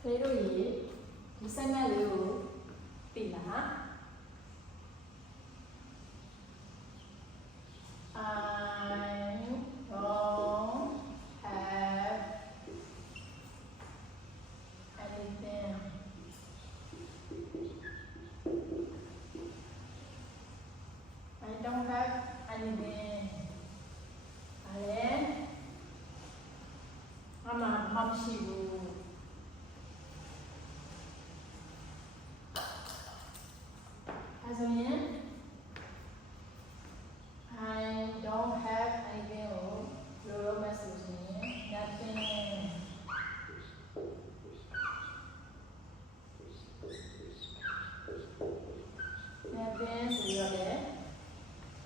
ဖေးတို့ရေဒီစက်ငတ်လေးကိုသိလား I don't have anything. I don't have anything. Alright. Mom she will. As in, I don't have anything. Your message me. Nothing. Nothing. So you're there.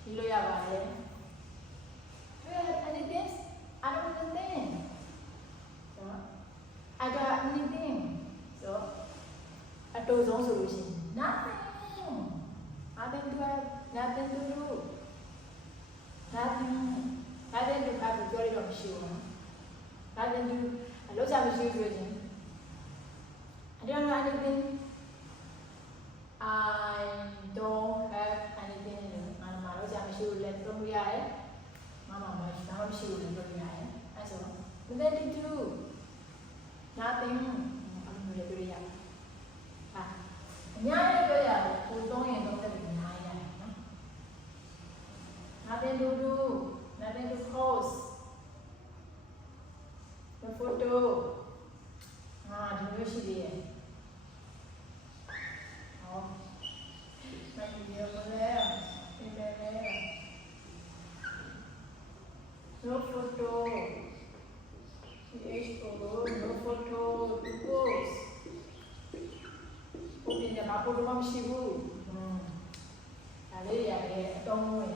You know about it. Do you have anything? I don't have anything. So I got anything. So I told some solution. Nothing. Nothing to have. Nothing to do. Nothing to have to carry on shoe. Nothing to I look at the shoes with him. I don't know anything. I don't have anything. Mama, look at the shoe. Let's go here. Mama, now the shoe. Let's go here. I said, nothing to do. Nothing. I'm going to do it. Nhai bây giờ cô tôi hiện tôi sẽ bị nhai này. Nothing to do, nothing to post. The photo. Chúng tôi chỉ đi. Mày video có lẽ, no photo. No photo to post. Cô nhìn nhà bà cô đúng không siêu. Đấy là cái tông người